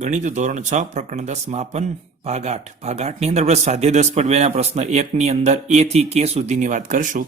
ગણિત ધોરણ 6 પ્રકરણ 10 માપન ભાગ 8 ભાગ 8 ની અંદર આપણે સ્વાધ્યાય 10.2 ના પ્રશ્ન 1 ની અંદર a થી k સુધીની વાત કરશું.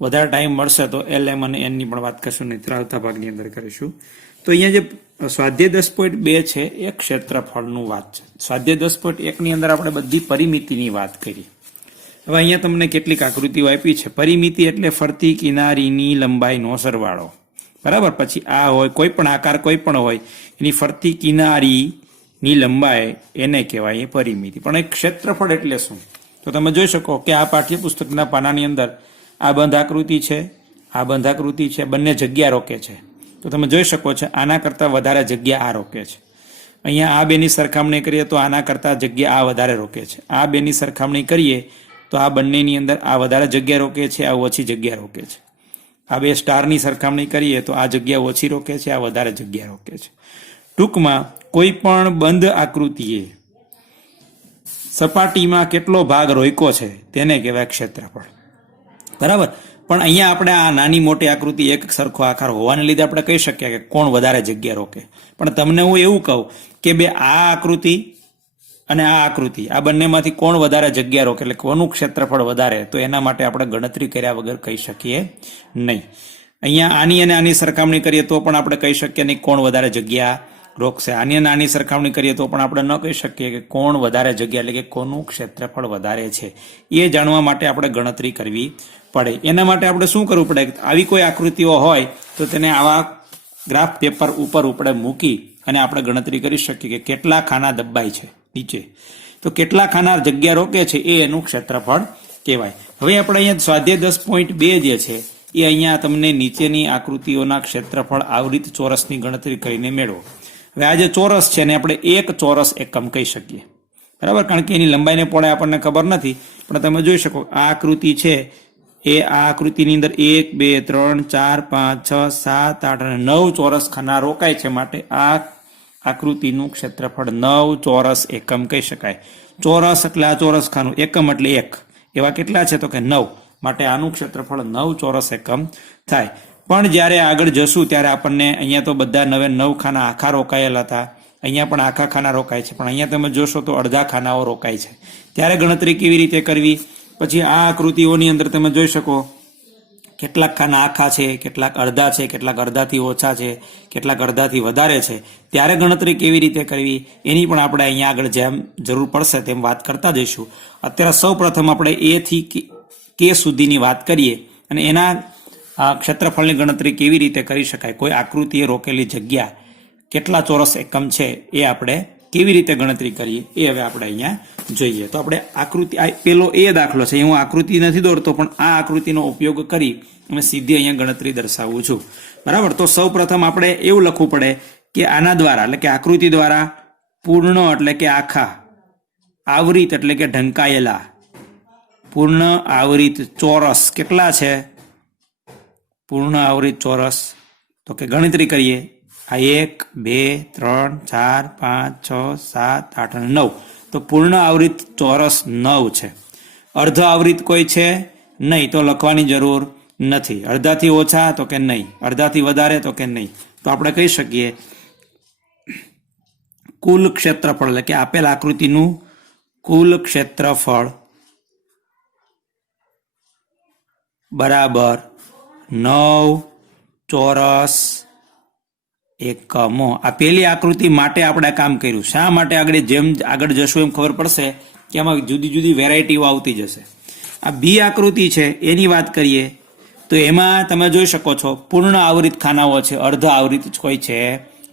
વધારે ટાઈમ મળશે તો lm અને n ની પણ વાત કરશું, નહીં આવતા ભાગની અંદર કરીશું. તો અહીંયા જે સ્વાધ્યાય 10.2 છે એ ક્ષેત્રફળનું વાત છે. સ્વાધ્યાય 10.1 ની અંદર આપણે બધી પરિમિતિની વાત કરી. હવે અહીંયા તમને કેટલીક આકૃતિઓ આપી છે. પરિમિતિ એટલે ફરતી કિનારીની લંબાઈનો સરવાળો, બરાબર. પછી આ હોય કોઈ પણ આકાર કોઈ પણ હોય એની ફરતી કિનારીની લંબાઈ એને કહેવાય પરિમિતિ. પણ એક ક્ષેત્રફળ એટલે શું? તો તમે જોઈ શકો કે આ પાઠ્યપુસ્તકના પાનાની અંદર આ બંધ આકૃતિ છે, આ બંધ આકૃતિ છે, બંને જગ્યા રોકે છે. તો તમે જોઈ શકો છો આના કરતાં વધારે જગ્યા આ રોકે છે. અહીંયા આ બેની સરખામણી કરીએ તો આના કરતાં જગ્યા આ વધારે રોકે છે. આ બેની સરખામણી કરીએ તો આ બંનેની અંદર આ વધારે જગ્યા રોકે છે, આ ઓછી જગ્યા રોકે છે. આ બે સ્ટારની સરખામણી કરીએ તો આ જગ્યા ઓછી રોકે છે, આ વધારે જગ્યા રોકે છે. ટૂંકમાં કોઈ પણ બંધ આકૃતિએ સપાટીમાં કેટલો ભાગ રોક્યો છે તેને કહેવાય ક્ષેત્રફળ, બરાબર. પણ અહીંયા આપણે આ નાની મોટી આકૃતિ એક સરખો આકાર હોવાને લીધે આપણે કહી શકીએ કે કોણ વધારે જગ્યા રોકે. પણ તમને હું એવું કહું કે બે આ આકૃતિ અને આ આકૃતિ આ બંનેમાંથી કોણ વધારે જગ્યા રોકે, એટલે કોનું ક્ષેત્રફળ વધારે, તો એના માટે આપણે ગણતરી કર્યા વગર કહી શકીએ નહીં. અહીંયા આની અને આની સરખામણી કરીએ તો પણ આપણે કહી શકીએ નહીં કોણ વધારે જગ્યા રોકશે. આની અને આની સરખામણી કરીએ તો પણ આપણે ન કહી શકીએ કે કોણ વધારે જગ્યા, એટલે કે કોનું ક્ષેત્રફળ વધારે છે. એ જાણવા માટે આપણે ગણતરી કરવી પડે. એના માટે આપણે શું કરવું પડે? આવી કોઈ આકૃતિઓ હોય તો તેને આવા ગ્રાફ પેપર ઉપર આપણે મૂકી અને આપણે ગણતરી કરી શકીએ કે કેટલા ખાના દબાય છે નીચે, તો કેટલા ખાના જગ્યા રોકે છે એ એનું ક્ષેત્રફળ કહેવાય. હવે આપણે અહીંયા સ્વાધ્યાય 10.2 જે છે એ અહીંયા તમને નીચેની આકૃતિઓના ક્ષેત્રફળ આવૃત ચોરસની ગણતરી કરીને મેળવો. હવે આ જે ચોરસ છે ને આપણે એક ચોરસ એકમ કહી શકીએ, બરાબર, કારણ કે એની લંબાઈને પહોળાઈ આપણને ખબર નથી. પણ તમે જોઈ શકો આ આકૃતિ છે એ આ આકૃતિની અંદર 1 2 3 4 5 6 7 8 અને 9 ચોરસ ખાના રોકાય છે. માટે આ આકૃતિનું ક્ષેત્રફળ 9 ચોરસ એકમ કહી શકાય. ચોરસ એટલે આ ચોરસ ખાનું, એકમ એટલે એક, એવા કેટલા છે તો કે 9. માટે આનું ક્ષેત્રફળ 9 ચોરસ એકમ થાય. પણ જ્યારે આગળ જશું ત્યારે આપણને અહીંયા તો બધા 9 ખાના આખા રોકાયેલા હતા, અહીંયા પણ આખા ખાના રોકાય છે, પણ અહીંયા તમે જોશો તો અડધા ખાનાઓ રોકાય છે. ત્યારે ગણતરી કેવી રીતે કરવી? પછી આ આકૃતિઓની અંદર તમે જોઈ શકો કેટલાક ખાના આખા છે, કેટલાક અડધા છે, કેટલાક અડધાથી ઓછા છે, કેટલાક અડધાથી વધારે છે. ત્યારે ગણતરી કેવી રીતે કરવી એની પણ આપણે અહીંયા આગળ જેમ જરૂર પડશે તેમ વાત કરતા જઈશું. અત્યારે સૌ પ્રથમ આપણે એ થી કે સુધીની વાત કરીએ અને એના ક્ષેત્રફળની ગણતરી કેવી રીતે કરી શકાય, કોઈ આકૃતિએ રોકેલી જગ્યા કેટલા ચોરસ એકમ છે એ આપણે કેવી રીતે ગણતરી કરીએ એ હવે આપણે અહીંયા જોઈએ. તો આપણે આકૃતિ પેલો એ દાખલો છે, હું આકૃતિ નથી દોરતો પણ આ આકૃતિનો ઉપયોગ કરી અને સીધી અહીંયા ગણતરી દર્શાવું છું, બરાબર. તો સૌ પ્રથમ આપણે એવું લખવું પડે કે આના દ્વારા એટલે કે આકૃતિ દ્વારા પૂર્ણ એટલે કે આખા, આવૃત એટલે કે ઢંકાયેલા, પૂર્ણ આવૃત ચોરસ કેટલા છે? પૂર્ણ આવૃત ચોરસ તો કે ગણતરી કરીએ. આ 1 2 3 4 5 6 7 8 અને 9. તો પૂર્ણ આવૃત ચોરસ 9 છે. અર્ધ આવૃત કોઈ છે નહીં તો લખવાની જરૂર નથી. અડધાથી ઓછા તો કે નહીં, અડધાથી વધારે તો કે નહીં. તો આપણે કહી શકીએ કુલ ક્ષેત્રફળ એટલે કે આપેલ આકૃતિનું કુલ ક્ષેત્રફળ બરાબર 9 ચોરસ એકમો. આ પેલી આકૃતિ માટે આપણે કામ કર્યું. શા માટે? જેમ આગળ જશું એમ ખબર પડશે કે આમાં જુદી જુદી વેરાયટીઓ આવતી જશે. આ બી આકૃતિ છે એની વાત કરીએ તો એમાં તમે જોઈ શકો છો પૂર્ણ આવૃત ખાનાઓ છે, અર્ધ આવૃત કોઈ છે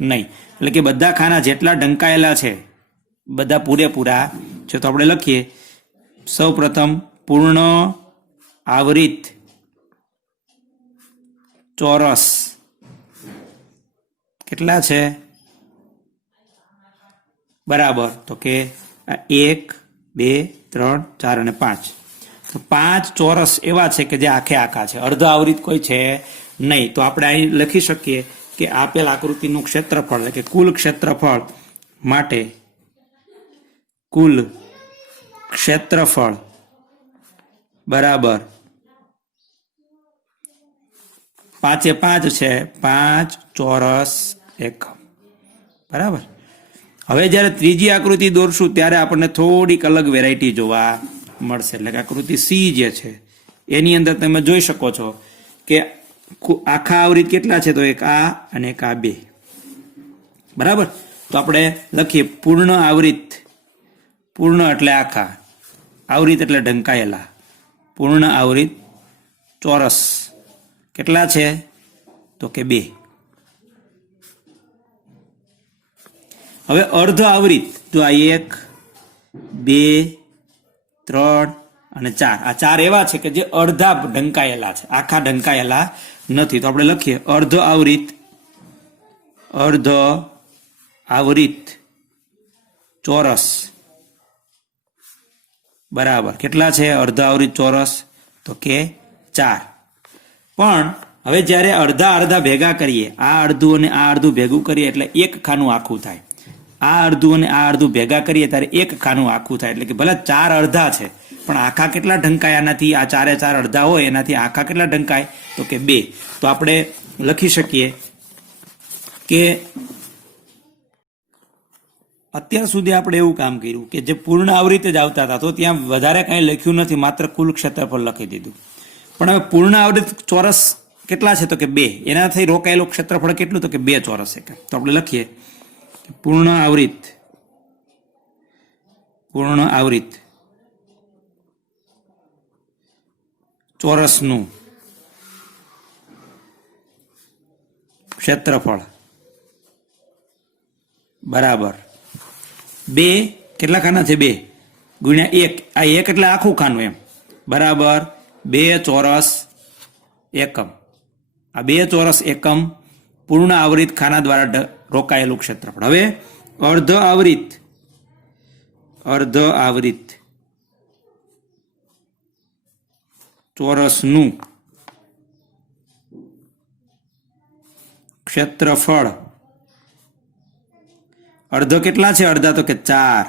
નહીં. એટલે કે બધા ખાના જેટલા ઢંકાયેલા છે બધા પૂરેપૂરા છે. તો આપણે લખીએ સૌ પ્રથમ પૂર્ણ આવૃત ચોરસ કેટલા છે? બરાબર. તો કે 1 2 3 4 અને 5. તો 5 ચોરસ એવા છે કે જે આખે આખા છે, અર્ધ આવૃત કોઈ છે નહીં. તો આપણે અહીં લખી શકીએ કે આપેલ આકૃતિનું ક્ષેત્રફળ એટલે કે કુલ ક્ષેત્રફળ માટે કુલ ક્ષેત્રફળ બરાબર 5 એ 5 છે, 5 ચોરસ એકમ, બરાબર. હવે જ્યારે ત્રીજી આકૃતિ દોરશું ત્યારે આપણને થોડીક અલગ વેરાયટી જોવા મળશે. એટલે કે આકૃતિ સી જે છે એની અંદર તમે જોઈ શકો છો કે આખા આવૃત કેટલા છે, તો એક આ અને એક આ બે. બરાબર. તો આપણે લખીએ પૂર્ણ આવૃત. પૂર્ણ એટલે આખા, આવૃત એટલે ઢંકાયેલા. પૂર્ણ આવૃત ચોરસ કેટલા છે, તો કે બે. હવે અર્ધ આવૃત, તો આ 1 2 3 અને 4, આ ચાર એવા છે કે જે અડધા ઢંકાયેલા છે, આખા ઢંકાયેલા નથી. તો આપણે લખીએ અર્ધ આવૃત. અર્ધ આવૃત ચોરસ બરાબર કેટલા છે અર્ધ આવૃત ચોરસ, તો કે 4. પણ હવે જ્યારે અડધા અડધા ભેગા કરીએ, આ અડધું અને આ અડધું ભેગું કરીએ એટલે એક ખાનું આખું થાય. આ અડધું અને આ અડધું ભેગા કરીએ ત્યારે એક ખાનું આખું થાય. એટલે કે ભલે ચાર અડધા છે પણ આખા કેટલા ઢંકાય આનાથી? આ ચારે ચાર અડધા હોય એનાથી આખા કેટલા ઢંકાય? તો કે 2. તો આપણે લખી શકીએ કે અત્યાર સુધી આપણે એવું કામ કર્યું કે જે પૂર્ણ આવૃત જ આવતા હતા તો ત્યાં વધારે કાંઈ લખ્યું નથી, માત્ર કુલ ક્ષેત્રફળ લખી દીધું. પણ હવે પૂર્ણ આવૃત ચોરસ કેટલા છે? તો કે 2. એનાથી રોકાયેલું ક્ષેત્રફળ કેટલું? તો કે 2 ચોરસ એકમ. તો આપણે લખીએ પૂર્ણ આવૃત. પૂર્ણ આવૃત ચોરસનું ક્ષેત્રફળ બરાબર 2 કેટલા ખાના છે? 2 ગુણ્યા 1. આ 1 એટલે આખું ખાનું એમ, બરાબર 2 ચોરસ એકમ. આ 2 ચોરસ એકમ પૂર્ણ આવૃત ખાના દ્વારા રોકાયેલું ક્ષેત્રફળ. હવે અર્ધ આવૃત. અર્ધ આવૃત ચોરસનું ક્ષેત્રફળ. અડધો કેટલા છે? અડધા તો કે 4.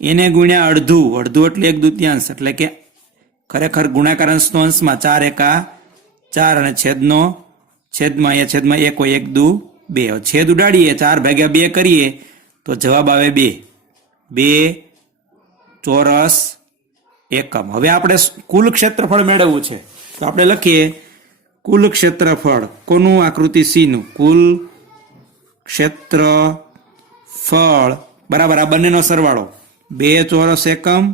એને ગુણ્યા અડધું. અડધું એટલે 1/2, એટલે કે ખરેખર ગુણાકાર અંશનો અંશમાં 4 એકા 4 અને છેદમાં અહીંયા છેદમાં 1 હોય 1 દુ 2. છેદ ઉડાડીએ 4/2 કરીએ તો જવાબ આવે 2. 2 ચોરસ એકમ. હવે આપણે કુલ ક્ષેત્રફળ મેળવવું છે તો આપણે લખીએ કુલ ક્ષેત્રફળ કોનું? આકૃતિ સી નું. કુલ ક્ષેત્રફળ બરાબર આ બંનેનો સરવાળો 2 ચોરસ એકમ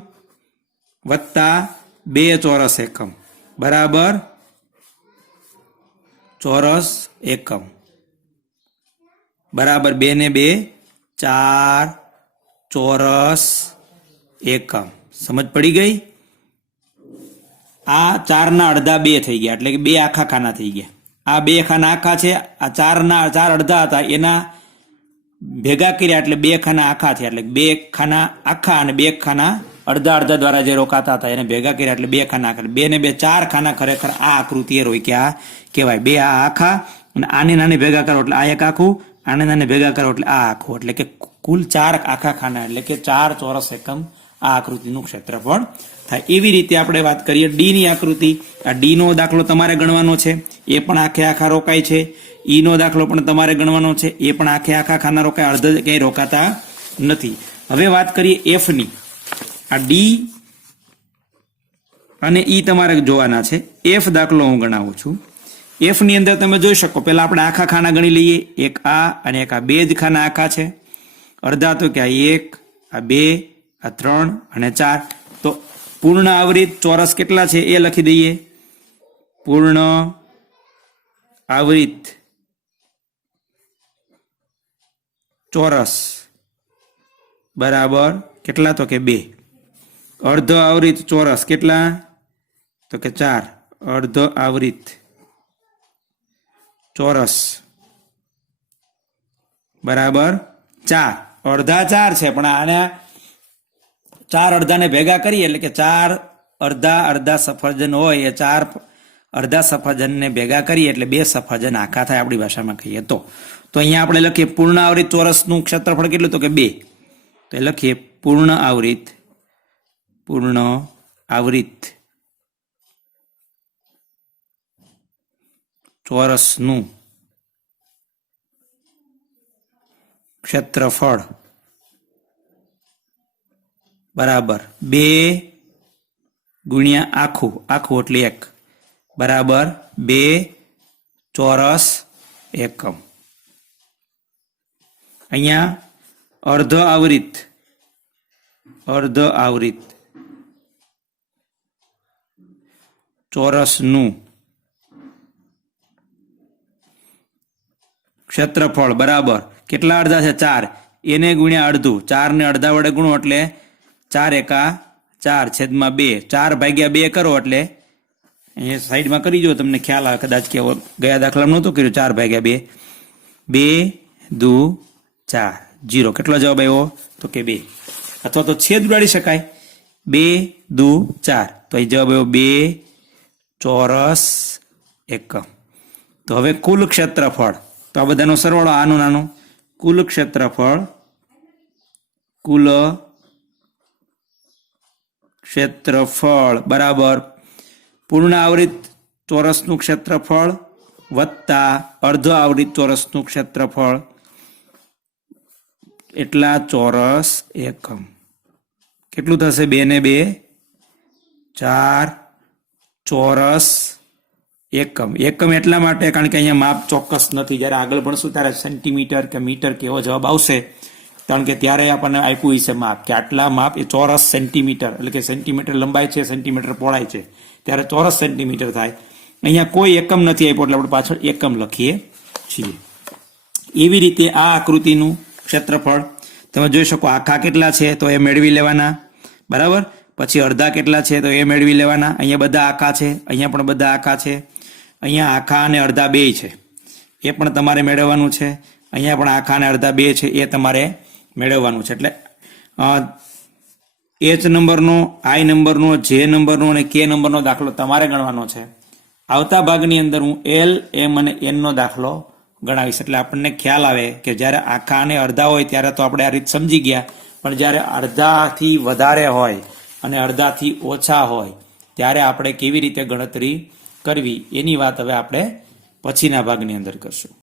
વત્તા 2 ચોરસ એકમ બરાબર ચોરસ એકમ બરાબર 2 ને 2 4 ચોરસ એકમ. સમજ પડી ગઈ? આ 4 ના અડધા 2 થઈ ગયા, એટલે કે 2 આખા ખાના થઈ ગયા. આ 2 ખાના આખા છે, આ 4 ના 4 અડધા હતા એના ભેગા કર્યા એટલે 2 ખાના આખા થયા, એટલે 2 ખાના આખા અને 2 ખાના અડધા અડધા દ્વારા જે રોકાતા હતા એને ભેગા કર્યા એટલે 2 ખાના આખા. 2 ને 2 4 ખાના ખરેખર આ આકૃતિ રોક્યા કહેવાય. 2 આ આખા અને આને નાને ભેગા કરો એટલે આ એક આખું, આને નાને ભેગા કરો એટલે આ આખું, એટલે કે કુલ 4 આખા ખાના એટલે કે 4 ચોરસ એકમ આ આકૃતિનું ક્ષેત્રફળ થાય. એવી રીતે આપણે વાત કરીએ ડી ની આકૃતિ. આ ડી નો દાખલો તમારે ગણવાનો છે, એ પણ આખે આખા રોકાય છે. ઈ નો દાખલો પણ તમારે ગણવાનો છે, એ પણ આખે આખા ખાના રોકાય, અડધા ક્યાંય રોકાતા નથી. હવે વાત કરીએ એફ ની. આ ડી અને ઈ તમારે જોવાના છે. એફ દાખલો હું ગણાવું છું. એફ ની અંદર તમે જોઈ શકો, પેલા આપણે આખા ખાના ગણી લઈએ. એક આ અને એક આ, 2 જ ખાના આખા છે. અડધા તો કે આ 1 આ 2 આ 3 અને 4. તો પૂર્ણ આવૃત ચોરસ કેટલા છે એ લખી દઈએ. પૂર્ણ આવૃત ચોરસ બરાબર કેટલા? તો કે 2. અર્ધ આવૃત ચોરસ કેટલા? તો કે 4. અર્ધ આવૃત ચોરસ બરાબર 4. અડધા 4 છે પણ આને 4 અડધાને ભેગા કરીએ એટલે કે 4 અડધા સફરજન હોય એ 4 અડધા સફરજનને ભેગા કરીએ એટલે 2 સફરજન આખા થાય આપણી ભાષામાં કહીએ તો. તો અહીંયા આપણે લખીએ પૂર્ણ આવૃત ચોરસનું ક્ષેત્રફળ કેટલું? તો કે 2. તો એ લખીએ પૂર્ણ આવૃત ચોરસનું ક્ષેત્રફળ બરાબર 2 ગુણ્યા આખું આખું એટલે 1 બરાબર 2 ચોરસ એકમ. અહીંયા અર્ધ આવૃત ચોરસનું ક્ષેત્રફળ બરાબર કેટલા અડધા છે 4 એને ગુણ્યા અડધું 4 ને અડધા વડે ગુણો એટલે 4 એકા 4 છેદમાં 2 4 ભાગ્યા 2 કરો એટલે અહીંયા સાઈડમાં કરી જો તમને ખ્યાલ આવે કદાચ કે ગયા દાખલામાં નહોતું કર્યું 4 ભાગ્યા 2 2 દુ 4 0 કેટલો જવાબ આવ્યો તો કે 2 અથવા તો છેદ ઉડાડી શકાય 2 દુ 4 તો અહીં જવાબ આવ્યો 2 ચોરસ એકમ. તો હવે કુલ ક્ષેત્રફળ તો આ બધાનો સરવાળો આનું નાનું કુલ ક્ષેત્રફળ બરાબર પૂર્ણ આવૃત ચોરસનું ક્ષેત્રફળ વત્તા અર્ધ આવૃત ચોરસનું ક્ષેત્રફળ એટલા ચોરસ એકમ. કેટલું થશે 2 ને 2 4 ચોરસ એકમ. એકમ એટલા માટે કારણ કે અહીંયા માપ ચોક્કસ નથી. જ્યારે આગળ ભણશું ત્યારે સેન્ટીમીટર કે મીટર કે એવો જવાબ આવશે કારણ કે ત્યારે આપણને આપ્યું છે માપ કે આટલા માપ એ ચોરસ સેન્ટીમીટર એટલે કે સેન્ટીમીટર લંબાઈ છે સેન્ટીમીટર પહોળાઈ છે ત્યારે ચોરસ સેન્ટીમીટર થાય. અહીંયા કોઈ એકમ નથી આપ્યો એટલે આપણે પાછળ એકમ લખીએ છીએ. એવી રીતે આ આકૃતિનું ક્ષેત્રફળ તમે જોઈ શકો આખા કેટલા છે તો એ મેળવી લેવાના બરાબર. પછી અડધા કેટલા છે તો એ મેળવી લેવાના. અહીંયા બધા આખા છે અહીંયા પણ બધા આખા છે. અહીંયા આખા અને અડધા 2 છે એ પણ તમારે મેળવવાનું છે. અહીંયા પણ આખા અને અડધા 2 છે એ તમારે મેળવવાનું છે. એટલે H નંબરનો I નંબરનો J નંબરનો અને K નંબરનો દાખલો તમારે ગણવાનો છે. આવતા ભાગની અંદર હું L M અને N નો દાખલો ગણાવીશ એટલે આપણને ખ્યાલ આવે કે જ્યારે આખા અને અડધા હોય ત્યારે તો આપણે આ રીત સમજી ગયા પણ જ્યારે અડધાથી વધારે હોય અને અડધાથી ઓછા હોય ત્યારે આપણે કેવી રીતે ગણતરી કરવી એની વાત હવે આપણે પછીના ભાગની અંદર કરશું.